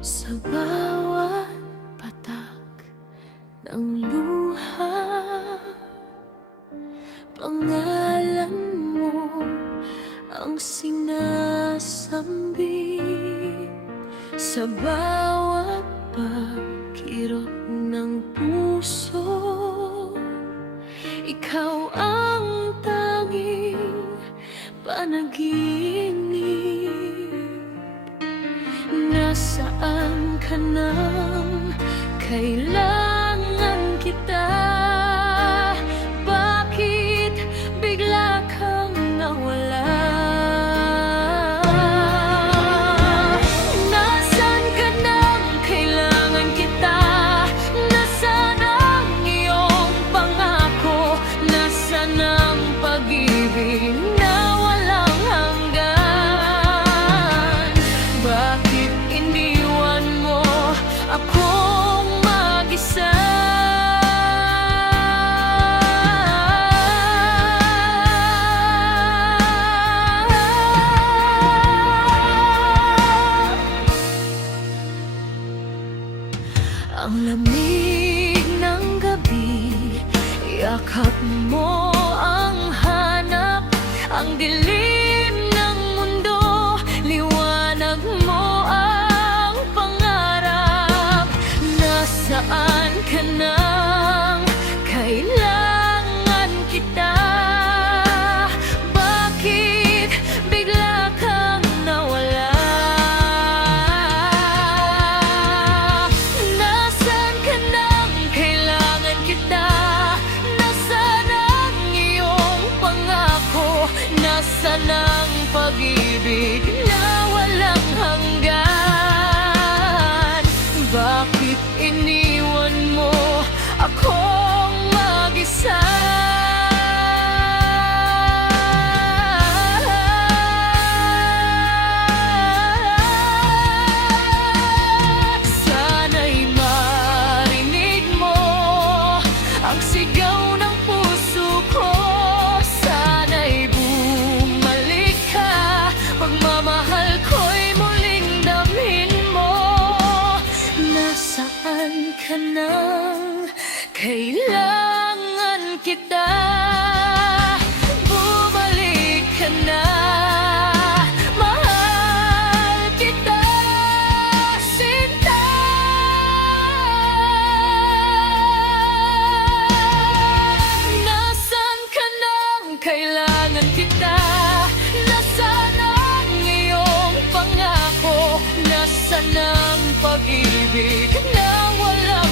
Sa bawat patak ng luha, pangalan mo ang sinasambit. Sa bawat pagkirot ng puso, ikaw ang tanging panaginip. Nasaan ka nang kailangan kita? Bakit bigla kang nawala? Nasaan ka nang kailangan kita? Nasaan ang iyong pangako? Nasaan ang pag-ibig na walang hanggan? Bakit iniwan mo akong mag-isa? Ang lamig ng gabi, yakap mo ang hanap. Ang dilim ng mundo, liwanag mo ang pangarap. Nasaan ka nang kailangan kita? Bakit bigla kang nawala? Nasaan ka nang kailangan kita? Nasaan ang iyong pangako? Nasaan ang pag-ibig na walang hanggan? Bakit iniwan mo akong mag-isa? Sana'y marinig mo ang sigaw ng puso ko. Sana'y bumalik ka, pagmamahal ko'y muling damhin mo. Nasaan ka nang kailangan kita? Bumalik ka na, mahal kita, sinta. Nasaan ka nang kailangan kita? Nasaan ang iyong pangako? Nasaan ang pag-ibig na walang